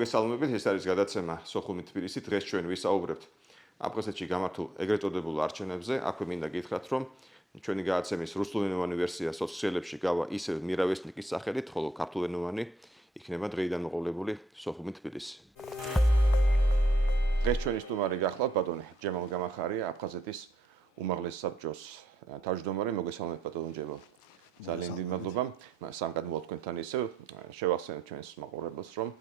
მოგესალმებით, ეს არის გადაცემა სოხუმი თბილისი. დღეს ჩვენ ვისაუბრებთ აფხაზეთში გამართულ ეგრეთ წოდებულ არჩევნებზე. აქვე მინდა გითხრათ, რომ ჩვენი გადაცემის რუსულენოვანი ვერსია სოციალებში გავა ისევ მირავესნიკის სახელით, ხოლო ქართულენოვანი იქნება დღეიდან მოყოლებული სოხუმი თბილისი. დღეს ჩვენი სტუმარი გახლავთ ბატონი ჯემალ გამახარია, აფხაზეთის უმაღლეს საბჭოს თავმჯდომარე. მოგესალმებით ბატონო ჯემალ. ძალიან დიდი მადლობა. სამკად მოვალ თქვენთან ისევ შევახსენებთ ჩვენს მაყურებელს, რომ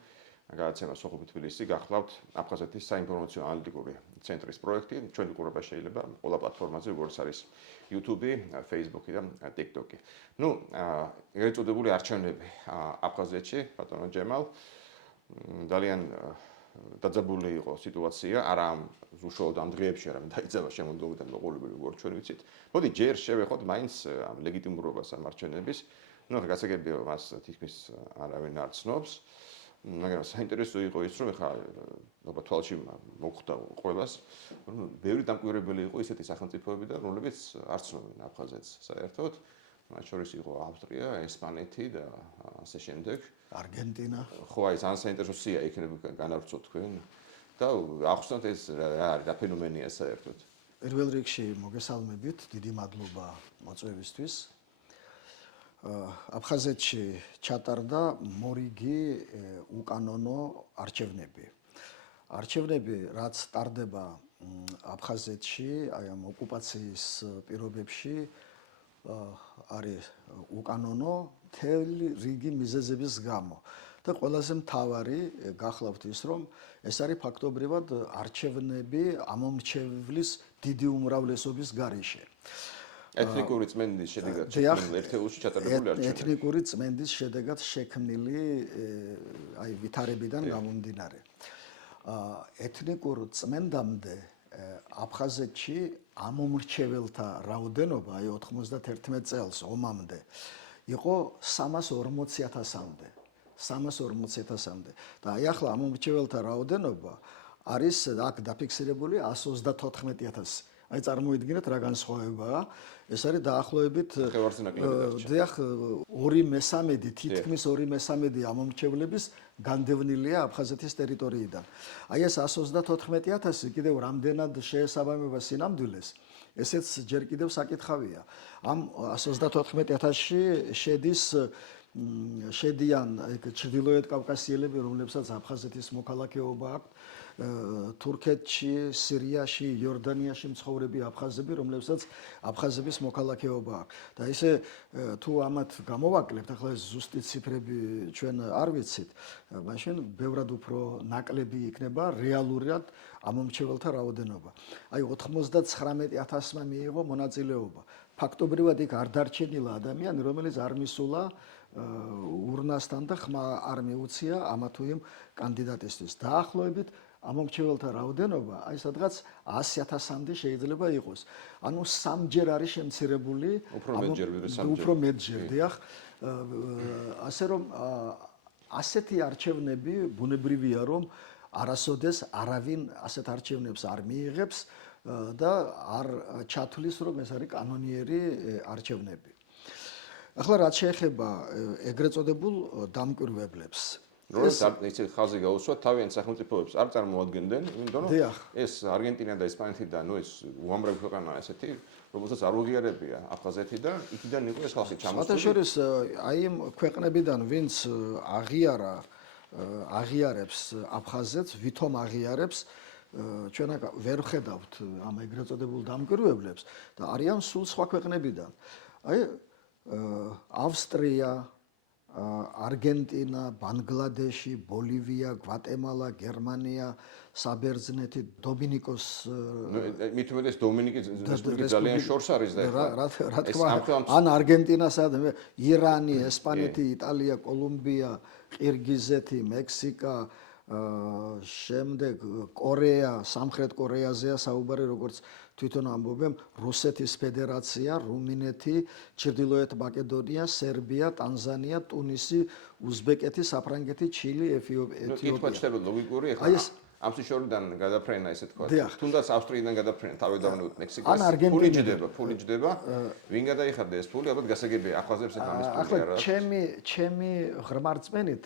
გადაცემა სოხუმი თბილისი გახლავთ აფხაზეთის საინფორმაციო ანალიტიკური ცენტრის პროექტი. ჩვენი ყურება შეიძლება ყველა პლატფორმაზე, როგორც არის YouTube, Facebook და TikTok. ეგრეთ წოდებული არჩევნები აფხაზეთში, ბატონო ჯემალ, ძალიან დაძაბული იყო სიტუაცია, არა უშუალოდ ამ დღეებში, არამედ დაიწყება შემოდგომიდან მოყოლებული, როგორც ჩვენ ვიცით. მოდი ჯერ შევეხოთ მაინც ამ ლეგიტიმურობას ამ არჩევნების. გასაგებია, მას თითქმის არავინ არ ცნობს. მაგრამ საინტერესო იყო ის, რომ ეხლა ალბათ თვალში მოხვდა ყველას, რომ ბევრი დამკვირვებელი იყო ისეთი სახელმწიფოები და რომლებიც არ ცნობენ აფხაზეთს საერთოდ. მათ შორის იყო ავსტრია, ესპანეთი და ასე შემდეგ. არგენტინა. ხო, აი ძალიან საინტერესო სია იქნება განავრცოთ თქვენ და ახსნათ ეს რა ფენომენია საერთოდ. პირველ რიგში მოგესალმებით, დიდი მადლობა მოწვევისთვის. აფხაზეთში ჩატარდა მორიგი უკანონო არჩევნები. არჩევნები, რაც ტარდება აფხაზეთში, აი ამ ოკუპაციის პირობებში, არის უკანონო მთელი რიგი მიზეზების გამო. და ყველაზე მთავარი გახლავთ ის, რომ ეს არის ფაქტობრივად არჩევნები ამომრჩევლის დიდი უმრავლესობის გარეშე. ეთნიკური წმენდის შედეგად ერთეულში ჩატარებული არჩევნები. ეთნიკური წმენდის შედეგად შექმნილი აი ვითარებიდან გამომდინარე. ეთნიკურ წმენდამდე აფხაზეთში ამომრჩეველთა რაოდენობა აი 91 წელს ომამდე იყო 340,000-მდე. 340,000-მდე. და აი ახლა ამომრჩეველთა რაოდენობა არის აქ დაფიქსირებული 134,000. აი წარმოიდგინეთ რა განსხვავებაა. ეს არის დაახლოებით დიახ 2/3, თითქმის 2/3 ამომრჩევლების განდევნილია აფხაზეთის ტერიტორიიდან. აი ეს 134,000 კიდევ რამდენად შეესაბამება სინამდვილეს, ესეც ჯერ კიდევ საკითხავია. ამ 134,000-ში შედიან ჩრდილოეთ კავკასიელები, რომლებსაც აფხაზეთის მოქალაქეობა აქვთ, თურქეთში, სირიაში, იორდანიაში მცხოვრები აფხაზები, რომლებსაც აფხაზების მოქალაქეობა აქვს. და ისე თუ ამათ გამოვაკლებთ, ახლა ეს ზუსტი ციფრები ჩვენ არ ვიცით, მაშინ ბევრად უფრო ნაკლები იქნება რეალურად ამომრჩეველთა რაოდენობა. აი 99,000-მა მიიღო მონაწილეობა. ფაქტობრივად იქ არ დარჩენილა ადამიანი, რომელიც არ მისულა ურნასთან და ხმა არ მიუცია ამა თუ იმ კანდიდატისთვის. დაახლოებით ამომრჩეველთა რაოდენობა აი სადღაც 100,000-მდე შეიძლება იყოს. ანუ სამჯერ არის შემცირებული, უფრო მეტჯერ, დიახ. ასე რომ ასეთი არჩევნები ბუნებრივია, რომ არასოდეს არავინ ასეთ არჩევნებს არ მიიღებს და არ ჩათვლის, რომ ეს არის კანონიერი არჩევნები. ახლა რაც შეეხება ეგრეთ წოდებულ დამკვირვებლებს, ისე ხაზი გაუსვათ თავიანთ სახელმწიფოებს არ წარმოადგენდნენ, იმიტომ რომ ეს არგენტინა და ესპანეთი და ეს უამრავი ქვეყანაა ესეთი, რომელსაც არ უღიარებია აფხაზეთი და იქიდან იყო ეს ხალხი ჩამოსული. საერთოდ აი იმ ქვეყნებიდან ვინც აღიარებს აფხაზეთს, ვითომ აღიარებს, ჩვენ ვერ ხედავთ ამ ეგრეთ წოდებულ დამკვირვებლებს და არიან სულ სხვა ქვეყნებიდან. აი ავსტრია, არგენტინა, ბანგლადეში, ბოლივია, გვატემალა, გერმანია, საბერძნეთი, დომინიკოს მით უმეტეს დომინიკის რესპუბლიკა ძალიან შორს არის და რა თქმა ან არგენტინასა და ირანი, ესპანეთი, იტალია, კოლუმბია, ყირგიზეთი, მექსიკა, შემდეგ კორეა, სამხრეთ კორეაზეა საუბარი, როგორც თვითონ ამბობენ, რუსეთის ფედერაცია, რუმინეთი, ჩრდილოეთ მაკედონია, სერბია, ტანზანია, ტუნისი, უზბეკეთი, საფრანგეთი, ჩილი, ეთიოპია. კითხვა ჩნდება ლოგიკური ახლა. ამ შორიდან გადაფრენა ესე თქვა. თუნდაც ავსტრიიდან გადაფრენა, თავიდანვე მექსიკას. ფული ჯდება. ვინ გადაიხადა ეს ფული? ალბათ გასაგებია აფხაზებს ეს ამის ფული არა. ახლა ჩემი ღრმა რწმენით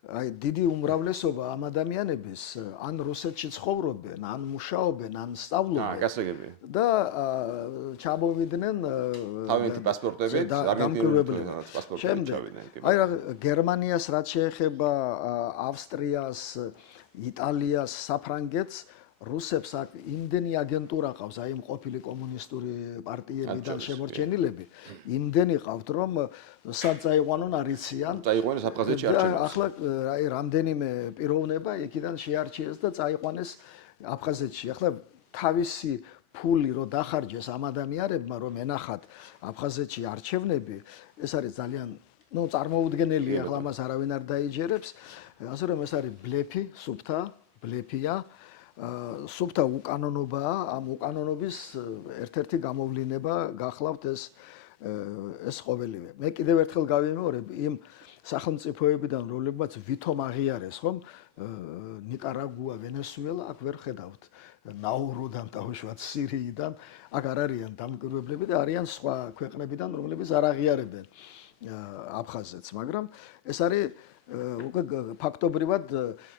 აი დიდი უმრავლესობა ამ ადამიანების ან რუსეთში ცხოვრობენ, ან მუშაობენ, ან სწავლობენ. გასაგებია. და ჩამოვიდნენ თავიანთი პასპორტებით, არგენტინული პასპორტებით ჩავიდნენ. აი რა გერმანიას რაც შეეხება ავსტრიას, იტალიას, საფრანგეთს რუსებს აქ იმდენი აგენტურა ყავს, აი იმ ყოფილი კომუნისტური პარტიებიდან შემორჩენილები, იმდენი ყავთ, რომ სად წაიყვანონ არიციან. წაიყვანეს აფხაზეთში არჩევნებს. ახლა აი რამდენიმე პიროვნება იქიდან შეარჩიეს და წაიყვანეს აფხაზეთში. ახლა თავისი ფული რო დახარჯეს ამ ადამიანებმა, რომ ენახათ აფხაზეთში არჩევნები, ეს არის ძალიან, წარმოუდგენელია, ახლა მას არავინ არ დაიჯერებს, ასე რომ ეს არის ბლეფი, სუფთა, ბლეფია. სუფთა უკანონობაა, ამ უკანონობის ერთ-ერთი გამოვლინება გახლავთ ეს ყოველივე. მე კიდევ ერთხელ გავიმეორებ იმ სახელმწიფოებიდან, რომლებმაც ვითომ აღიარეს, ხომ, ნიკარაგუა, ვენესუელა, აქ ვერ ხედავთ ნაურუდან დაუშვათ სირიიდან, აქ არ არიან დამკვირვებლები და არიან სხვა ქვეყნებიდან, რომლებიც არ აღიარებენ აფხაზეთს, მაგრამ ეს არის უკვე ფაქტობრივად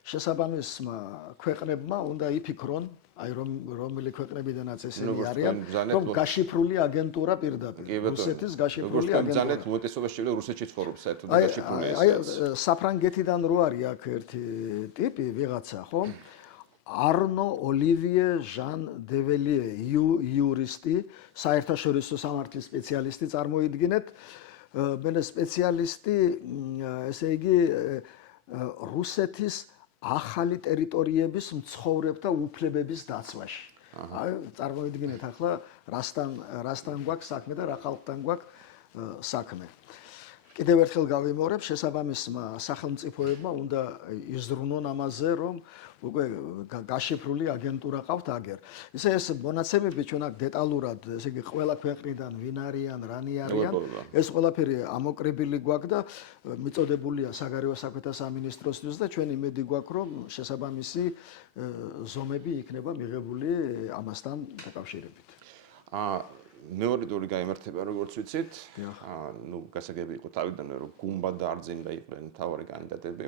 შესაბამისმა ქვეყნებმა უნდა იფიქრონ, აი რომელი ქვეყნებიდანაც ესენი არიან, რომ გაშიფრული აგენტურა პირდაპირ რუსეთის გაშიფრული აგენტურა. ბრძანეთ უმეტესობა შეიძლება რუსეთში ცხოვრობს, საერთოდ გაშიფრულია. აი საფრანგეთიდან რო არის აქ ერთი ტიპი ვიღაცა, ხო? არნო ოლივიე ჟან დეველიე, იურისტი, საერთაშორისო სამართლის სპეციალისტი წარმოიდგინეთ. მენე სპეციალისტი, ესე იგი, რუსეთის ახალი ტერიტორიების მცხოვრებთა უფლებების დაცვაში. აი, წარმოიდგინეთ ახლა რასთან გვაქვს საქმე და რა ხალხთან გვაქვს საქმე. კიდევ ერთხელ გავიმეორებ, შესაბამისმა სახელმწიფოებმა უნდა იზრუნონ ამაზე, რომ უკვე გაშიფრული აგენტურა ყავთ აგერ. ისე ეს მონაცემები ჩვენ აქ დეტალურად, ესე იგი ყველა ქვეყნიდან ვინ არიან, რანი არიან, ეს ყველაფერი ამოკრებილი გვაქვს და მიწოდებულია საგარეო საქმეთა სამინისტროსთვის და ჩვენ იმედი გვაქვს, რომ შესაბამისი ზომები იქნება მიღებული ამასთან დაკავშირებით. მეორე ტური გაიმართება, როგორც ვიცით. გასაგები იყო თავიდანვე, რომ გუმბა და არძინბა იყვნენ მთავარი კანდიდატები.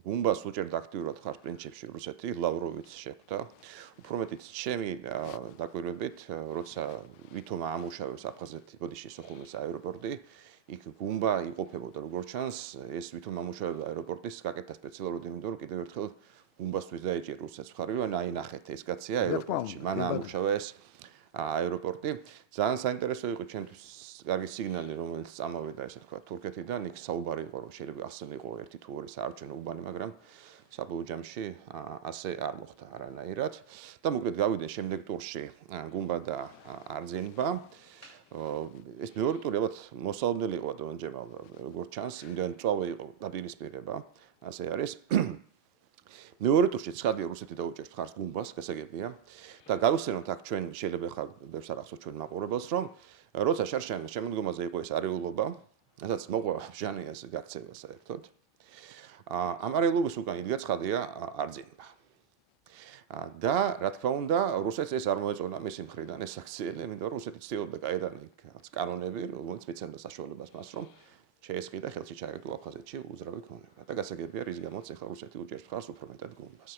გუმბას უჭერდა აქტიურად ხარს პრინციპში რუსეთი, ლავროვიც შეხვდა. უფრო მეტიც ჩემი დაკვირვებით, როცა ვითომ ამუშავებს აფხაზეთი ბოდიში სოხუმის აეროპორტი, იქ გუმბა იყოფებოდა როგორც ჩანს, ეს ვითომ ამუშავებდა აეროპორტის გაკეთა სპეციალურად, იმიტომ რომ კიდევ ერთხელ გუმბასთვის დაიჭირა რუსეთს მხარი, რომ აი ნახეთ ეს კაცია აეროპორტში, მან ამუშავა ეს აეროპორტი. ძალიან საინტერესო იყო ჩემთვის კარგი სიგნალი, რომელიც წამოვიდა, ესე თქვა, თურქეთიდან, იქ საუბარი იყო, რომ შეიძლება ახსნილ იყო ერთი თუ ორი საარჩევნო უბანი, მაგრამ საბოლოო ჯამში ასე არ მოხდა არანაირად. და მოკლედ გავიდნენ შემდეგ ტურში გუმბა და არძინბა. ეს მეორე ტური ალბათ მოსალოდნელი იყო დონ ჯემალ, როგორც ჩანს, იმდენ წვავე იყო დაპირისპირება, ასე არის. მეორე ტურში ცხადია რუსეთი დაუჭერს ხარს გუმბას, გასაგებია. და გავიხსენოთ აქ ჩვენ შეიძლება ხარ ბევრს არ ახსოვს ჩვენ მაყურებელს, რომ როცა შარშანის შემოდგომაზე იყო ეს არეულობა, რასაც მოყვა ჟანიას გაქცევა საერთოდ. ამ არეულობის უკან იდგა ცხადია არძინბა. და რა თქმა უნდა, რუსეთს ეს არ მოეწონა მისი მხრიდან ეს აქციელი, იმიტომ რომ რუსეთი ცდილობდა გაედანა იქ რაღაც კანონები, რომელიც მიცემდა საშუალებას მას, რომ შეესყიდა ხელში ჩაეგდო აფხაზეთში უძრავი ქონება. და გასაგებია, რის გამოც ახლა რუსეთი უჭერს მხარს უფრო მეტად გუმბას.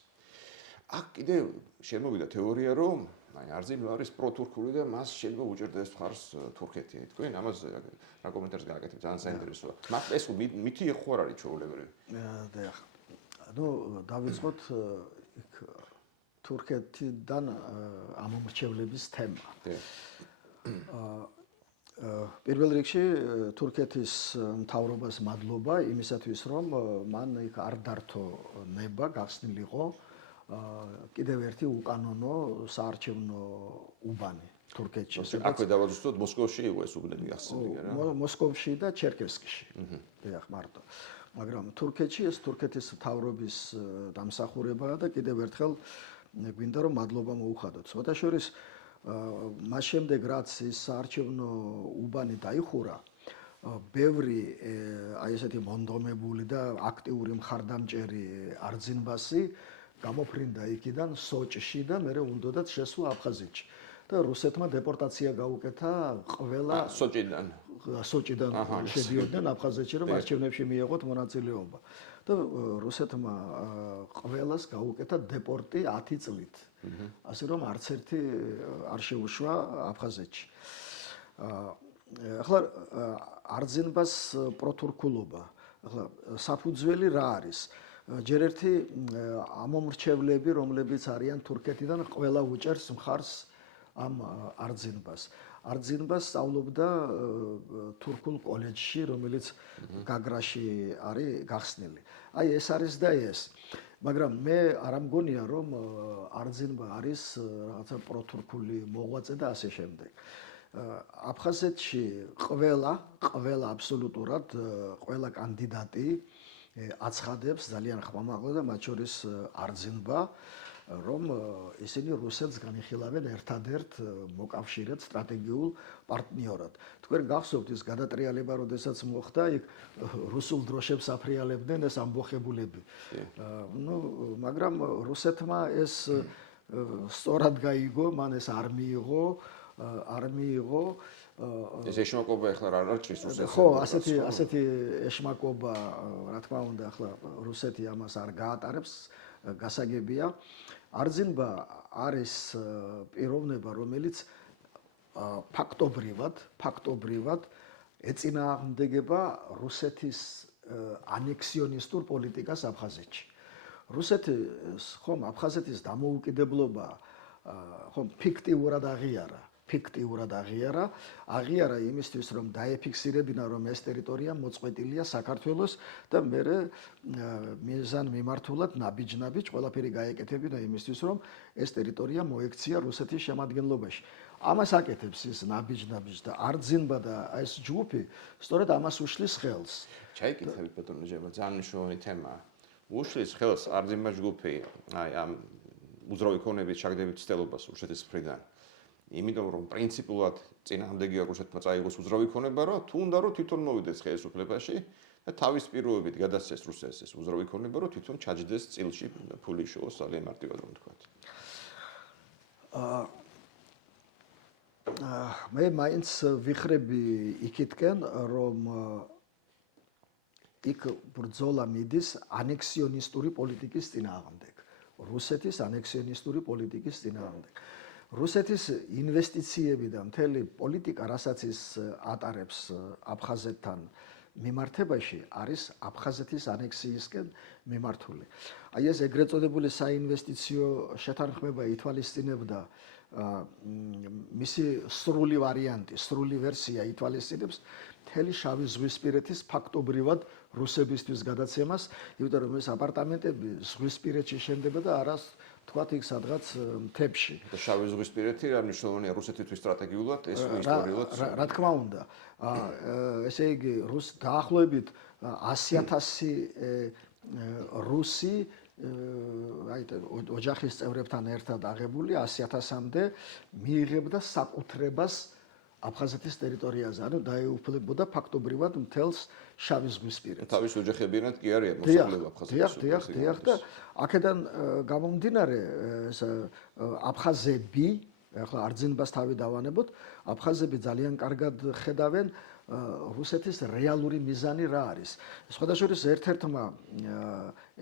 აქ კიდევ შემოვიდა თეორია, რომ აი არძინბა არის პროტურქული და მას შეიძლება უჭერდეს მხარს თურქეთი. თქვენ ამას რა კომენტარს გააკეთებთ? ძალიან საინტერესოა. მაგ ეს მითი ხო არ არის ჩვეულებრივი? დიახ. დავიწყოთ იქ თურქეთიდან ამომრჩევლების თემა. პირველ რიგში თურქეთის მთავრობას მადლობა იმისათვის, რომ მან იქ არ დართო ნება, გახსნილიყო კიდევ ერთი უკანონო საარჩევნო უბანი თურქეთში. აქვე დავაზუსტოთ, მოსკოვში იყო ეს უბნები გახსნილი, რა? მოსკოვში და ჩერკესკში. დიახ, მარტო. მაგრამ თურქეთში ეს თურქეთის მთავრობის დამსახურებაა და კიდევ ერთხელ გვინდა რომ მადლობა მოუხადოთ. სხვათაშორის მას შემდეგ რაც ის საარჩევნო უბანი დაიხურა, ბევრი აი ესეთი მონდომებული და აქტიური მხარდამჭერი არძინბასი გამოფრინდა იქიდან სოჭში და მერე უნდათ შესვლა აფხაზეთში. და რუსეთმა დეპორტაცია გაუკეთა ყველა სოჭიდან. სოჭიდან შედიოდნენ აფხაზეთში, რომ არჩევნებში მიეღოთ მონაწილეობა. და რუსეთმა ყველას გაუკეთა დეპორტი 10 წლით. ასე რომ არც ერთი არ შეუშვა აფხაზეთში. ახლა არძინბას პროთურქულობა. ახლა საფუძველი რა არის? ჯერ ერთი ამომრჩევლები, რომლებიც არიან თურქეთიდან, ყველა უჭერს მხარს ამ არძინბას. არძინბას სწავლობდა თურქულ კოლეჯში, რომელიც გაგრაში არის გახსნილი. აი ეს არის და ეს. მაგრამ მე არ ამგონია, რომ არძინბა არის რაღაცა პროთურქული მოღვაწე და ასე შემდეგ. აფხაზეთში ყველა აბსოლუტურად ყველა კანდიდატი აცხადებს ძალიან ხმამაღლა და მათ შორის არძინბა, რომ ისინი რუსეთს განიხილავენ ერთადერთ მოკავშირედ სტრატეგიულ პარტნიორად. თქვენ გახსოვთ ის გადატრიალება, როდესაც მოხდა, იქ რუსულ დროშებს აფრიალებდნენ ეს ამბოხებულები. მაგრამ რუსეთმა ეს სწორად გაიგო, მან ეს არ მიიღო. ეს ეშმაკობა ახლა რა არჩის რუსეთს? ხო, ასეთი ეშმაკობა, რა თქმა უნდა, ახლა რუსეთი ამას არ გაატარებს, გასაგებია. არძინბა არის პიროვნება, რომელიც ფაქტობრივად ეწინააღმდეგება რუსეთის ანექსიონისტურ პოლიტიკას აფხაზეთში. რუსეთის ხომ აფხაზეთის დამოუკიდებლობა ხომ ფიქტიურად აღიარა იმისთვის, რომ დაეფიქსირებინა, რომ ეს ტერიტორია მოწყვეტილია საქართველოს და მერე მიზან მიმართულად ნაბიჯ-ნაბიჯ ყველაფერი გაეკეთებინა იმისთვის, რომ ეს ტერიტორია მოექცია რუსეთის შემადგენლობაში. ამას აკეთებს ის ნაბიჯ-ნაბიჯ და არძინბა და ეს ჯგუფი სწორედ ამას უშლის ხელს. ჩაიკითხებით ბატონო ჯერა, ძალიან მნიშვნელოვანი თემაა. უშლის ხელს არძინბა ჯგუფი აი ამ უძრავი ქონების ჩაგდებით ცდელობას რუსეთის მხრიდან. იმიტომ რომ პრინციპულად წინააღმდეგია რუსეთმა წაიღოს უძრავი ქონება, რომ თუ უნდა რომ თვითონ მოვიდეს ხელისუფლებაში და თავის პირობებით გადასცეს რუსეთს ეს უძრავი ქონება, რომ თვითონ ჩაჯდეს წილში ფული შოოს ძალიან მარტივად რომ ვთქვა. მე მაინც ვიხრები იქითკენ, რომ იქ ბრძოლა მიდის ანექსიონისტური პოლიტიკის წინააღმდეგ. რუსეთის ანექსიონისტური პოლიტიკის წინააღმდეგ. რუსეთის ინვესტიციები და მთელი პოლიტიკა, რასაც ის ატარებს აფხაზეთთან მიმართებაში, არის აფხაზეთის ანექსიისკენ მიმართული. აი ეს ეგრეთ წოდებული საინვესტიციო შეთანხმება ითვალისწინებდა მისი სრული ვარიანტი, სრული ვერსია ითვალისწინებს მთელი შავი ზღვისპირეთის ფაქტობრივად რუსებისთვის გადაცემას, იმიტომ რომ ეს აპარტამენტები ზღვისპირეთში შენდება და არას თქვათ იქ სადღაც მთებში. და შავი ზღვისპირეთი რა მნიშვნელოვანია რუსეთისთვის სტრატეგიულად, ეს ისტორიულად? რა თქმა უნდა. ესე იგი, დაახლოებით 100,000 რუსი აი ოჯახის წევრებთან ერთად აღებული 100,000-მდე მიიღებდა საკუთრებას აფხაზეთის ტერიტორიაზე, ანუ დაეუფლებოდა ფაქტობრივად მთელს შავი ზღვისპირეთს. თავის ოჯახებიანად კი არიან მოსახლეობა აფხაზეთის. დიახ, და აქედან გამომდინარე აფხაზები, ახლა არძინბას თავი დავანებოთ, აფხაზები ძალიან კარგად ხედავენ რუსეთის რეალური მიზანი რა არის. სხვადასხვა ერთ-ერთმა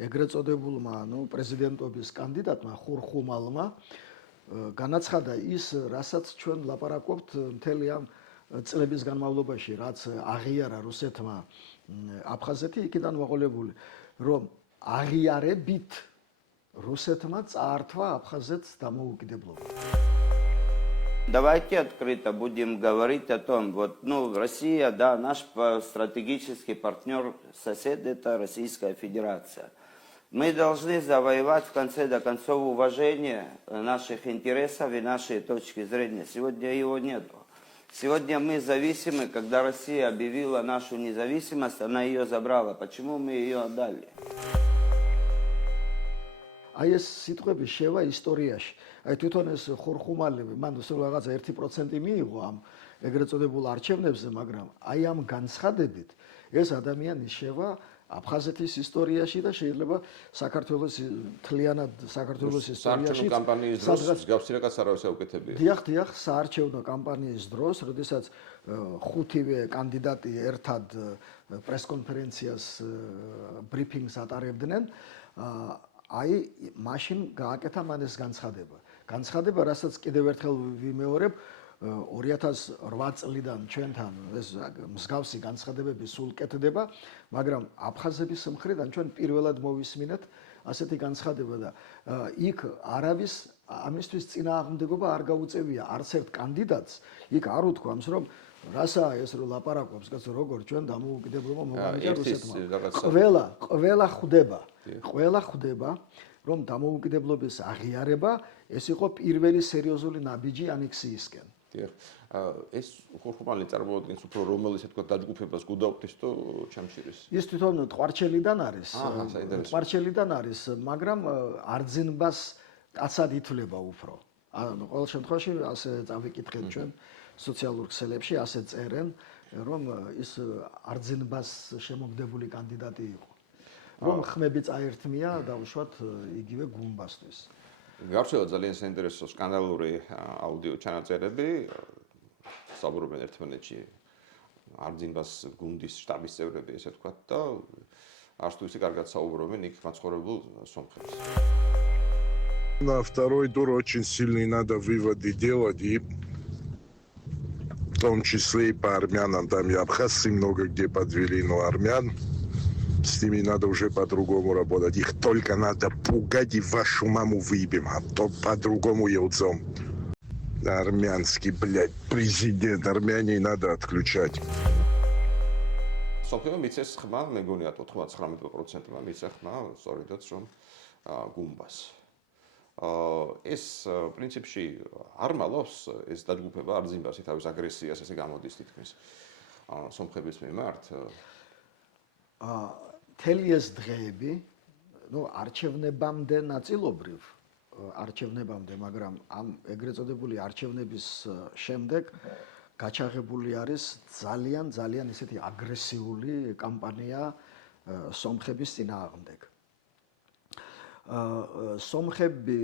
ეგრეთ წოდებულმა, პრეზიდენტობის კანდიდატმა ხურხუმალმა განაცხადა ის, რასაც ჩვენ ლაპარაკობთ მთელი ამ წლების განმავლობაში, რაც აღიარა რუსეთმა აფხაზეთი, იქიდან მოყოლებული, რომ აღიარებით რუსეთმა წაართვა აფხაზეთს დამოუკიდებლობა. Давайте открыто будем говорить о том, Россия, да, наш стратегический партнер, сосед, это Российская Федерация. Мы должны завоевать в конце до концов уважение наших интересов и нашей точки зрения. Сегодня его нету. Сегодня мы зависимы, когда Россия объявила нашу независимость, она ее забрала. Почему мы ее отдали? აი ეს სიტყვები შევა ისტორიაში. აი თვითონ ეს ხურხუმალები, მან რაღაც 1% მიიღო ამ ეგრეთ წოდებულ არჩევნებზე, მაგრამ აი ამ განცხადებით ეს ადამიანი შევა აფხაზეთის ისტორიაში და შეიძლება საქართველოს მთლიანად საქართველოს ისტორიაში საარჩევნო კამპანიის დროს მსგავსი რაღაც არავის აუკეთებია. დიახ, საარჩევნო კამპანიის დროს, როდესაც ხუთივე კანდიდატი ერთად პრესკონფერენციას ბრიფინგს ატარებდნენ, აი მაშინ გააკეთა მან ეს განცხადება, რასაც კიდევ ერთხელ ვიმეორებ, 2008 წლიდან ჩვენთან ეს მსგავსი განცხადებები სულ კეთდება, მაგრამ აფხაზების მხრიდან ჩვენ პირველად მოვისმინეთ ასეთი განცხადება და იქ არავის ამისთვის წინააღმდეგობა არ გაუწევია არც ერთ კანდიდატს, იქ არ უთქვამს, რომ რასაა ეს რომ ლაპარაკობს კაცო როგორ ჩვენ დამოუკიდებლობა მოგამიჭა რუსეთმა. ყველა ხვდება, რომ დამოუკიდებლობის აღიარება ეს იყო პირველი სერიოზული ნაბიჯი ანექსიისკენ. ეს ხურხუმალი წარმოადგენს უფრო რომელი ისე თქვა დაჯგუფებას გუდაუხტის თუ ჩამჩირის. ის თვითონ ტყვარჩელიდან არის, მაგრამ არძინბას კაცად ითვლება უფრო. ყოველ შემთხვევაში ასე წავიკითხეთ ჩვენ სოციალურ ქსელებში, ასე წერენ, რომ ის არძინბას შემოგდებული კანდიდატი იყო. რომ ხმები წაერთმია დაუშვათ იგივე გუმბასთვის. გავრცელა ძალიან საინტერესო სკანდალური აუდიო ჩანაწერები, საბურავენ ერთმანეთში არძინბას გუნდის штаბის წევრები, ესე ვთქვათ და არც თუ ისე კარგად საუბრობენ იქ მაცხოვრებულ სომხებს. На второй тур очень сильный надо выводы делать, и в том числе и по армянам. Там и абхазцы много где подвели, но армян с ними надо уже по-другому работать. Их только надо пугать и вашу маму выебем, а то по-другому елцом. Армянский, блядь, президент. Армяне надо отключать. სოფიო მიცეს ხმა, მეგონია 99%-მა მიცეს ხმა, სწორედაც რომ გუმბას. ეს პრინციპში არ მალავს ეს დაჯგუფება არძინბასი თავის აგრესიას ესე გამოდის თითქმის სომხების მიმართ. მთელი ეს დღეები, არჩევნებამდე ნაწილობრივ, მაგრამ ამ ეგრეთ წოდებული არჩევნების შემდეგ გაჩაღებული არის ძალიან ისეთი აგრესიული კამპანია სომხების წინააღმდეგ. სომხები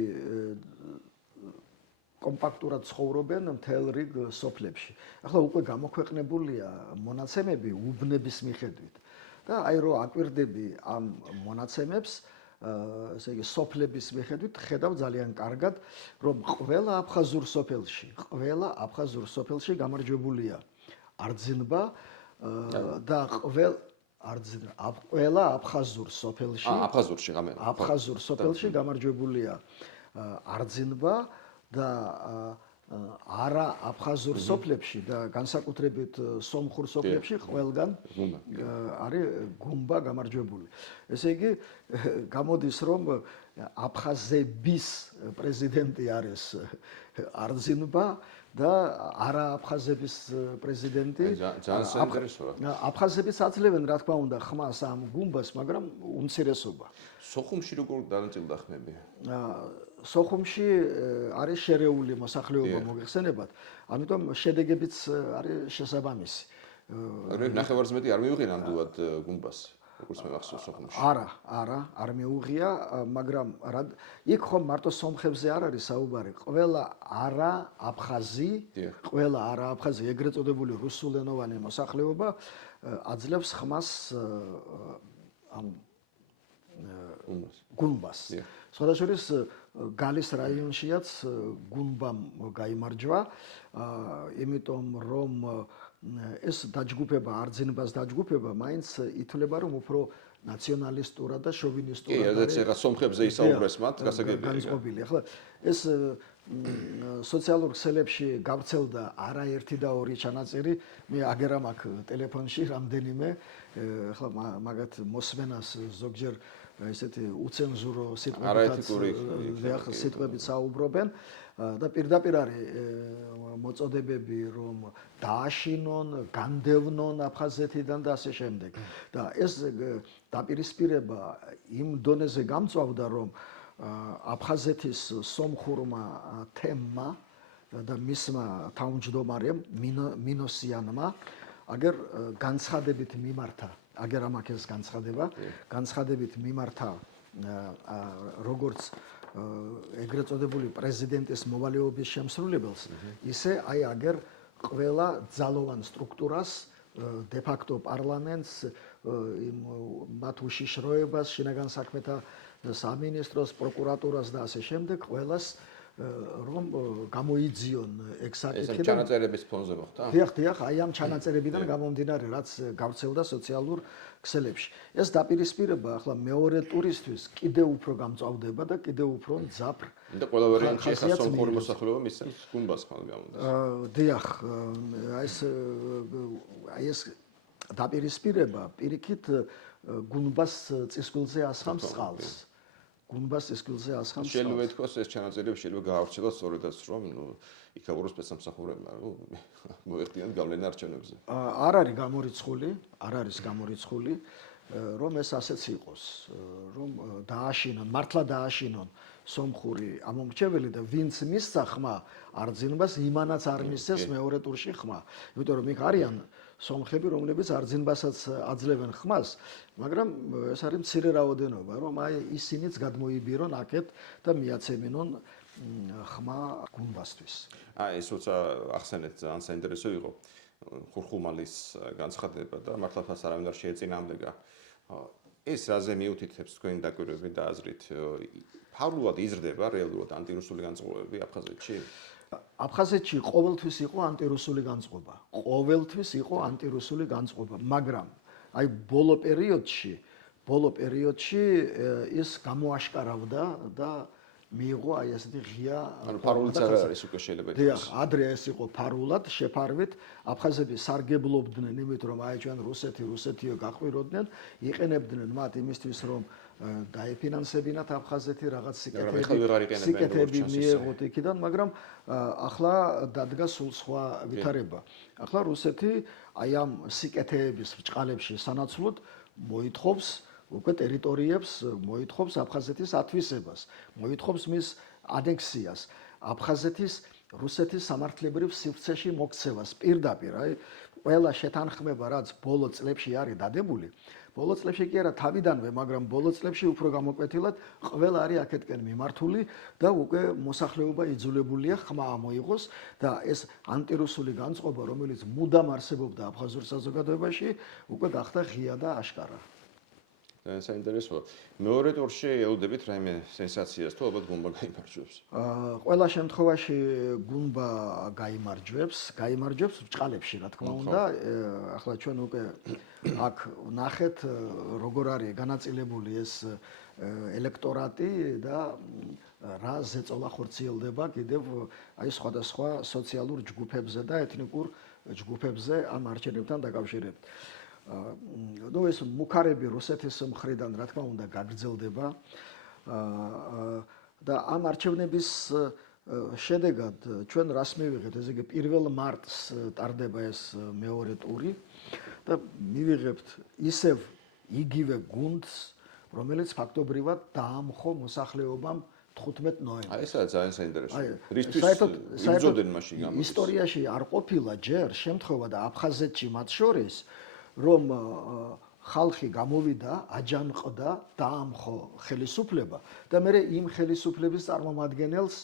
კომპაქტურად ცხოვრობენ მთელ რიგ სოფლებში. ახლა უკვე გამოქვეყნებულია მონაცემები უბნების მიხედვით. და აი რო აკვირდები ამ მონაცემებს, ესე იგი სოფლების მიხედვით ხედავ ძალიან კარგად, რომ ყველა აფხაზურ სოფელში გამარჯვებულია არძინბა და ყველა აფხაზურ სოფელში გამარჯვებულია არძინბა და არა აფხაზურ სოფლებში და განსაკუთრებით სომხურ სოფლებში ყველგან არის გუმბა გამარჯვებული. ესე იგი გამოდის რომ აფხაზების პრეზიდენტი არის არძინბა და არა აფხაზების პრეზიდენტი აფხაზებიც აძლევენ რა თქმა უნდა ხმას ამ გუმბას, მაგრამ უმცირესობა. სოხუმში როგორ დანაწილდა ხმები? სოხუმში არის შერეული მოსახლეობა მოგეხსენებათ, ამიტომ შედეგებიც არის შესაბამისი. ნახევარზე მეტი არ მივიღე ნამდვილად გუმბას. როგორც მე მახსოვს სოხუმში. არ მეუღია, მაგრამ იქ ხომ მარტო სომხებზე არ არის საუბარი. ყველა არა აფხაზი, ეგრეთ წოდებული რუსულენოვანი მოსახლეობა აძლევს ხმას ამ გუმბას. სხვადასხვა გალის რაიონშიაც გუმბამ გაიმარჯვა, იმიტომ რომ ეს დაჯგუფება, არძინბას დაჯგუფება მაინც ითვლება რომ უფრო ნაციონალისტურად და შოვინისტურად არის. კი, ეს სომხებზე ისაუბრეს მათ, გასაგებია. განწყობილი. ახლა ეს სოციალურ ქსელებში გავრცელდა არაერთი და ორი ჩანაწერი, მე აგერა მაქვს ტელეფონში რამდენიმე, ახლა მაგათ მოსმენას ზოგჯერ ესეთი უცენზურო სიტყვებით საუბრობენ და პირდაპირ არის მოწოდებები რომ დააშინონ, განდევნონ აფხაზეთიდან და ასე შემდეგ. და ეს დაპირისპირება იმ დონეზე გამწვავდა რომ აფხაზეთის სომხურმა თემმა და მისმა თავმჯდომარემ მინოსიანმა აგერ განცხადებით მიმართა აგერამაკეს განცხადება, განცხადებით მიმართა როგორც ეგრეთ წოდებული პრეზიდენტის მოვალეობის შემსრულებელს, ისე აი აგერ ყველა ძალოვან სტრუქტურას, de facto პარლამენტს, მათ უშიშროებას, შინაგან საქმეთა სამინისტროს, პროკურატურას და ასე შემდეგ, ყველას რომ გამოიძიონ ეგ საკითხი. ეს ჩანაწერების ფონზე მოხდა? დიახ, აი ამ ჩანაწერებიდან გამომდინარე, რაც გავრცელდა სოციალურ ქსელებში. ეს დაპირისპირება ახლა მეორე ტურისთვის კიდევ უფრო გამწვავდება და კიდევ უფრო მძაფრ. და ყველა ვარიანტი ეს სომხური მოსახლეობა მისცემს გუნბას ხალხი გამოდის. დიახ, აი ეს დაპირისპირება პირიქით გუნბას წისქვილზე ასხამს წყალს. გუნბას წისქვილზე ასხამს. შეიძლება ითქვას ეს ჩანაწერები შეიძლება გაავრცელოს სწორედაც რომ იქაუროს სპეცსამსახურებმა მოეხდინათ გავლენა არჩევნებზე. არ არის გამორიცხული, რომ ეს ასეც იყოს, რომ დააშინონ, მართლა დააშინონ სომხური ამომრჩეველი და ვინც მისცა ხმა არძინებას, იმანაც არ მისცეს მეორე ტურში ხმა. იმიტომ რომ იქ არიან სომხები, რომლებიც არძინებასაც აძლევენ ხმას, მაგრამ ეს არის მცირე რაოდენობა, რომ აი ისინიც გადმოიბირონ აქეთ და მიაცემინონ ხმა გუნბასთვის. ეს როცა ახსენეთ ძალიან საინტერესო იყო ხურხუმალის განცხადება და მართლა თავს არავინ არ შეეწინააღმდეგა. ეს რაზე მიუთითებს თქვენი დაკვირვები და აზრით? ფარულად იზრდება რეალურად ანტირუსული განწყობები აფხაზეთში? აფხაზეთში ყოველთვის იყო ანტირუსული განწყობა, მაგრამ აი ბოლო პერიოდში ის გამოაშკარავდა და მიიღო აი ესეთი ღია ფარულიც არ არის უკვე შეიძლება ითქვას. დიახ, ადრე ეს იყო ფარულად, შეფარვით, აფხაზები სარგებლობდნენ იმით, რომ აი ჩვენ რუსეთიო გაყვიროდნენ, იყენებდნენ მათ იმისთვის, რომ დაეფინანსებინათ აფხაზეთი რაღაც სიკეთეები მიეღოთ იქიდან, მაგრამ ახლა დადგა სულ სხვა ვითარება. ახლა რუსეთი აი ამ სიკეთეების ბრჭყალებში სანაცვლოდ მოითხოვს უკვე ტერიტორიებს, მოითხოვს აფხაზეთის ათვისებას, მოითხოვს მის ანექსიას, აფხაზეთის რუსეთის სამართლებრივ სივრცეში მოქცევას პირდაპირ. აი ყველა შეთანხმება, რაც ბოლო წლებში არის დადებული, ბოლო წლებში კი არა თავიდანვე, მაგრამ ბოლო წლებში უფრო გამოკვეთილად ყველა არის აქეთკენ მიმართული და უკვე მოსახლეობა იძულებულია ხმა მოიღოს და ეს ანტირუსული განწყობა, რომელიც მუდამ არსებობდა აფხაზურ საზოგადოებაში, უკვე გახდა ღია და აშკარა. საინტერესოა. მეორე ტურში ელოდებით რაიმე სენსაციას თუ ალბათ გუნბა გაიმარჯვებს? ყველა შემთხვევაში გუნბა გაიმარჯვებს ბრჭყალებში, რა თქმა უნდა. ახლა ჩვენ უკვე აქ ნახეთ, როგორ არის განაწილებული ეს ელექტორატი და რა ზეწოლა ხორციელდება კიდევ აი სხვადასხვა სოციალურ ჯგუფებზე და ეთნიკურ ჯგუფებზე ამ არჩევნებთან დაკავშირებით. ეს მუქარები რუსეთის მხრიდან რა თქმა უნდა გაგრძელდება და ამ არჩევნების შედეგად ჩვენ რას მივიღებთ, ესე იგი 1 მარტს ტარდება ეს მეორე ტური და მივიღებთ ისევ იგივე გუნდს, რომელიც ფაქტობრივად დაამხო მოსახლეობამ 15 ნოემბერს. აი ესაა ძალიან საინტერესო. რისთვის იბრძოდნენ მაშინ გამოს? ისტორიაში არ ყოფილა ჯერ შემთხვევა და აფხაზეთში მათ შორის რომ ხალხი გამოვიდა, აჯანყდა, დაამხო ხელისუფლება და მე იმ ხელისუფლების წარმომადგენელს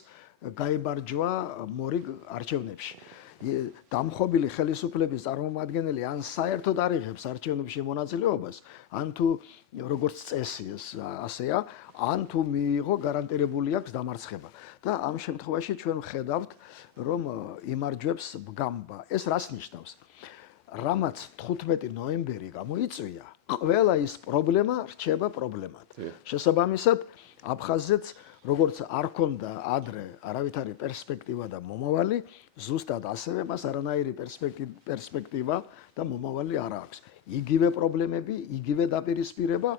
გაიბარჯვა მორიგ არჩევნებში. დამხობილი ხელისუფლების წარმომადგენელი ან საერთოდ არ იღებს არჩევნებში მონაწილეობას, ან თუ როგორც წესი ეს ასეა, ან თუ მიიღო გარანტირებული აქვს დამარცხება. და ამ შემთხვევაში ჩვენ ვხედავთ, რომ იმარჯვებს ბგამბა. ეს რას ნიშნავს? რამაც 15 ნოემბერი გამოიწვია, ყველა ის პრობლემა რჩება პრობლემად. შესაბამისად, აფხაზეთს როგორც არ ქონდა ადრე არავითარი პერსპექტივა და მომავალი, ზუსტად ასევე მას არანაირი პერსპექტივა და მომავალი არ აქვს. იგივე პრობლემები, იგივე დაპირისპირება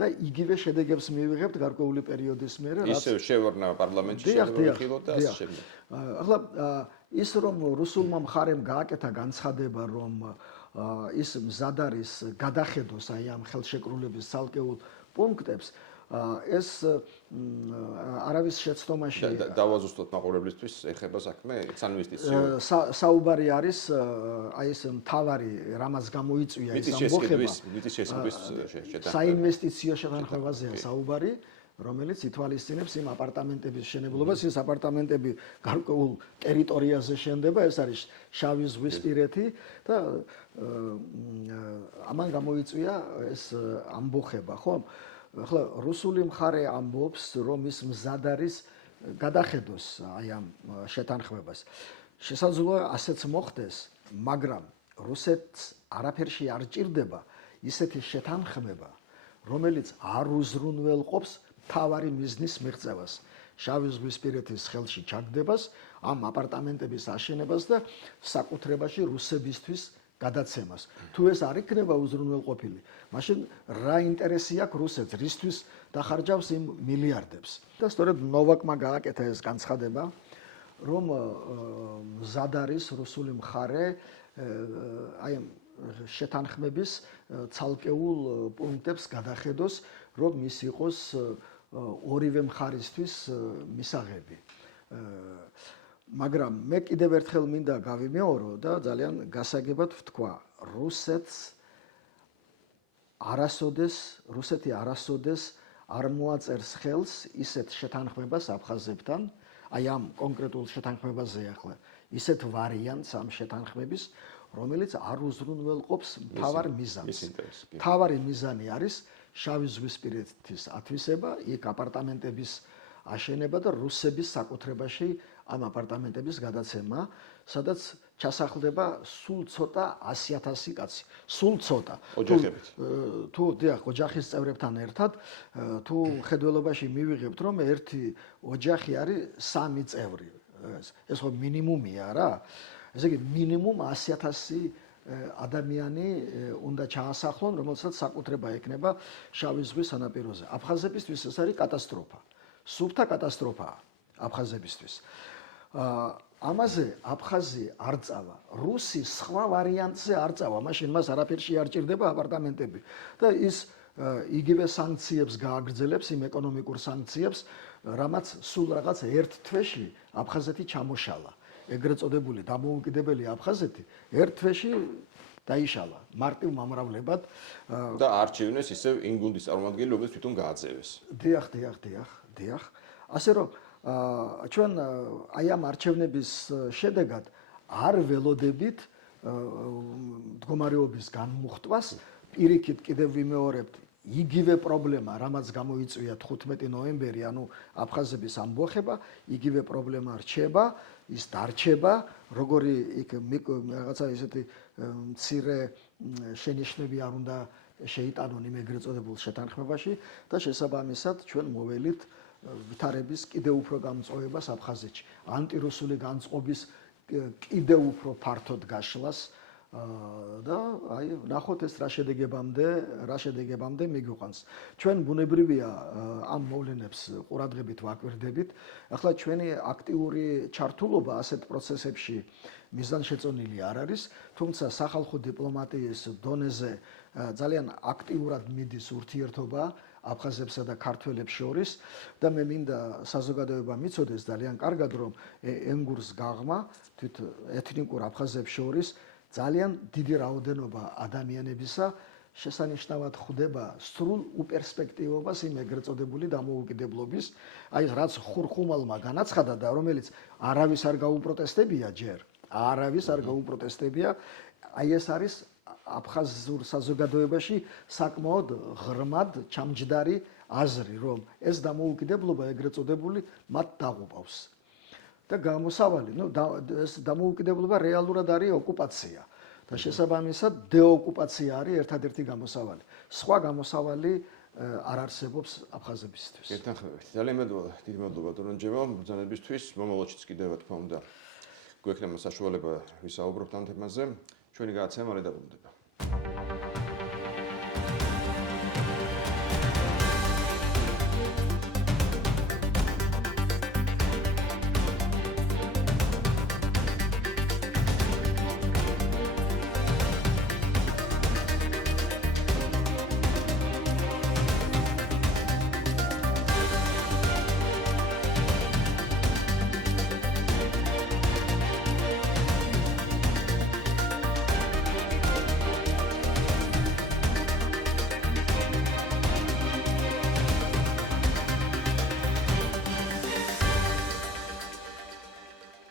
და იგივე შედეგებს მივიღებთ გარკვეული პერიოდის მერე, რაც ისევ შევარნა პარლამენტში შემოიხილოთ და ასე შემდეგ. ახლა ის რომ რუსულმა მხარემ გააკეთა განცხადება, რომ ის მზად არის გადახედოს აი ამ ხელშეკრულების ცალკეულ პუნქტებს, ეს არავის შეცდომაში დავაზუსტოთ მაყურებლისთვის ეხება საქმე საინვესტიციო საუბარი არის აი ეს მთავარი რამაც გამოიწვია ეს ამბოხება მიწის შესყიდვის შეთანხმება საინვესტიციო შეთანხმებაზეა საუბარი რომელიც ითვალისწინებს იმ აპარტამენტების შენებლობას ეს აპარტამენტები გარკვეულ ტერიტორიაზე შენდება ეს არის შავი ზღვისპირეთი და ამან გამოიწვია ეს ამბოხება ხო ახლა რუსული მხარე ამბობს რომ ის მზად არის გადახედოს აი ამ შეთანხმებას შესაძლოა ასეც მოხდეს მაგრამ რუსეთს არაფერში არ ჭირდება ისეთი შეთანხმება რომელიც არ უზრუნველყოფს თავარი მიზნის მიღწევას შავი ზღვისპირეთის ხელში ჩაგდებას ამ აპარტამენტების აშენებას და საკუთრებაში რუსებისთვის გადაცემას თუ ეს არ იქნება უზრუნველყოფილი მაშინ რა ინტერესი აქვს რუსეთს რისთვის დახარჯავს იმ მილიარდებს და სწორედ ნოვაკმა გააკეთა ეს განცხადება რომ მზად არის რუსული მხარე აი ამ შეთანხმების ცალკეულ პუნქტებს გადახედოს რომ ის იყოს ორივე მხარისთვის მისაღები მაგრამ მე კიდევ ერთხელ მინდა გავიმეორო და ძალიან გასაგებად ვთქვა რუსეთი არასოდეს არ მოაწერს ხელს ისეთ შეთანხმებას აფხაზებთან აი ამ კონკრეტულ შეთანხმებაზე ახლა ისეთ ვარიანტს ამ შეთანხმების რომელიც არ უზრუნველყოფს მთავარ მიზანს მთავარი მიზანი არის შავი ზღვისპირეთის ათვისება იქ აპარტამენტების აშენება და რუსების საკუთრებაში ამ აპარტამენტების გადაცემა, სადაც ჩასახლდება სულ ცოტა 100,000 კაცი. სულ ცოტა. თუ დიახ, ოჯახის წევრებთან ერთად, თუ ხედველობაში მივიღებთ, რომ ერთი ოჯახი არის 3 წევრი. ეს ხო მინიმუმია რა. ესე იგი მინიმუმ 100,000 ადამიანი უნდა ჩაასახლონ, რომელსაც საკუთრება ექნება შავი ზღვის სანაპიროზე. აფხაზებისთვის ეს არის კატასტროფა. სუფთა კატასტროფაა აფხაზებისთვის. ამაზე აფხაზი არ წავა. რუსი სხვა ვარიანტზე არ წავა. მაშინ მას არაფერში არ ჭირდება აპარტამენტები და ის იგივე სანქციებს გააგრძელებს, იმ ეკონომიკურ სანქციებს, რამაც სულ რაღაც ერთ თვეში აფხაზეთი ჩამოშალა. ეგრეთ წოდებული დამოუკიდებელი აფხაზეთი ერთ თვეში დაიშალა მარტივ მომრავლებად და არჩევნეს ისევ იმ გუნდის წარმომადგენელი, რომელიც თვითონ გააძევეს. დიახ. ასე რომ ჩვენ აი ამ არჩევნების შედეგად არ ველოდებით მდგომარეობის განმუხტვას, პირიქით კიდევ ვიმეორებთ იგივე პრობლემა, რამაც გამოიწვია 15 ნოემბერი, ანუ აფხაზების ამბოხება, იგივე პრობლემა რჩება, ის დარჩება, როგორი იქ რაღაცა ისეთი მცირე შენიშვნები არ უნდა შეიტანონ იმ ეგრეთ წოდებულ შეთანხმებაში და შესაბამისად ჩვენ მოველით ვითარების კიდევ უფრო გამწვავებას აფხაზეთში, ანტირუსული განწყობის კიდევ უფრო ფართოდ გაშლას და აი ნახოთ ეს რა შედეგებამდე მიგვიყვანს. ჩვენ ბუნებრივია ამ მოვლენებს ყურადღებით ვაკვირდებით. ახლა ჩვენი აქტიური ჩართულობა ასეთ პროცესებში მიზანშეწონილი არ არის, თუმცა სახალხო დიპლომატიის დონეზე ძალიან აქტიურად მიდის ურთიერთობა აფხაზებსა და ქართველებს შორის და მე მინდა საზოგადოება მიცოდეს ძალიან კარგად რომ ენგურს გაღმა თვით ეთნიკურ აფხაზებს შორის ძალიან დიდი რაოდენობა ადამიანებისა შესანიშნავად ხვდება სრულ უპერსპექტივობას იმ ეგრეთ წოდებული დამოუკიდებლობის, აი რაც ხურხუმალმა განაცხადა და რომელიც არავის არ გაუპროტესტებია ჯერ, აი ეს არის აფხაზურ საზოგადოებაში საკმაოდ ღრმად ჩამჯდარი აზრი, რომ ეს დამოუკიდებლობა ეგრეთ წოდებული მათ დაღუპავს. და გამოსავალი, ეს დამოუკიდებლობა რეალურად არის ოკუპაცია და შესაბამისად დეოკუპაცია არის ერთადერთი გამოსავალი. სხვა გამოსავალი არ არსებობს აფხაზებისთვის. გეთანხმებით. ძალიან დიდი მადლობა დონჯემო ბრძანებისთვის. მომავალშიც კიდევ თქმა უნდა გვექნება საშუალება ვისაუბროთ ამ თემაზე. ჩვენი გადაცემა მალე დაბრუნდება.